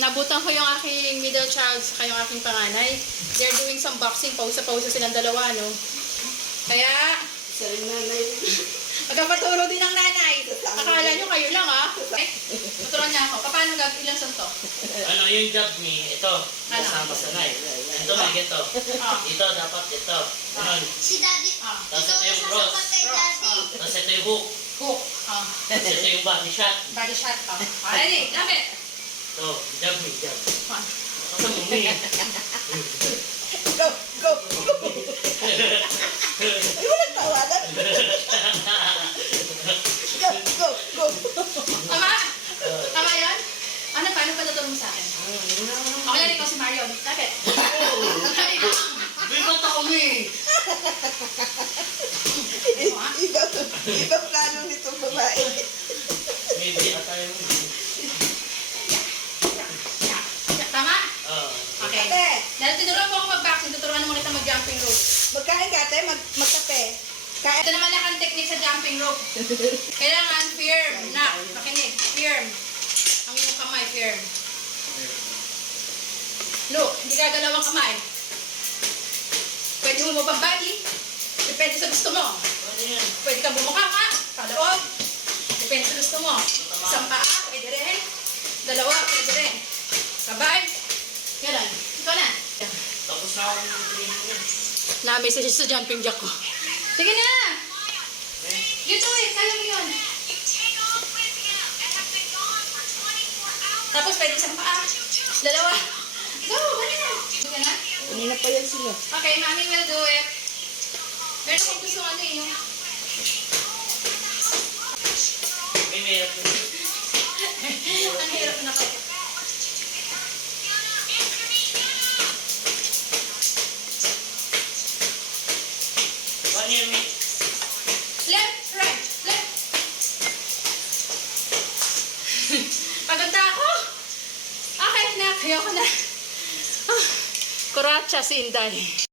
nabutan ko yung aking middle child sa yung aking panganay. They're doing some boxing, pausa-pausa silang dalawa, no? Kaya, Sa rin nanay. magkapaturo din ng nanay. Akala nyo kayo lang, ah. Okay? Tuturuan niya ako. Paano gagawin ilang santo? Ano yung job ni ito? Ano? Kasama sa nai. Ito may ganito. Ah. Ito dapat ito. Ganun. Si Daddy, Ah. Tapos ito yung cross. Tapos ito yung hook. Hook. Ah. Tapos ito yung body shot. Body shot. Ah. Ah, ready? Lapit. Ito, job ni job. One. Kasi mumi. Go, go, go. Ay, walang tawanan. Go, go, go. Tama? Tama yan? Ano, paano pa mo sa akin? Ako yan, ikaw si Mario. Lapit. Bibat ako mi. Iba, iba plano nitong babae. Maybe ata yung... Tama? Ah. Okay. Ate, Dahil tinuruan mo ako mag-boxing, tuturuan mo kita mag-jumping rope. magkain ka ate, mag, magkape. Kain. Ito naman ang technique sa jumping rope. Kailangan firm. Na, makinig. Firm. Ang iyong kamay, firm. Look, hindi gagalaw ang kamay. Pwede mo mababali. Depende sa gusto mo. Pwede kang bumuka ka, kaloob. Depende sa gusto mo. Isang paa, pwede rin. Dalawa, pwede rin. Sabay. Ganun. Ikaw na. Tapos na ako ng training. Na-message sa jumping jack ko. Sige na! Dito eh, kaya mo yun. Tapos pwede isang paa. Dalawa. Go, ganyan. Sige na. Kanina pa yan sila. Okay, mommy will do it. Pero kung gusto ano eh, yung... May mayroon din. Ang hirap na ko. Paano yan, mi? Left, right, left. Pagod na ako. Okay, na. Ayoko na. Ah, Kuracha si Inday.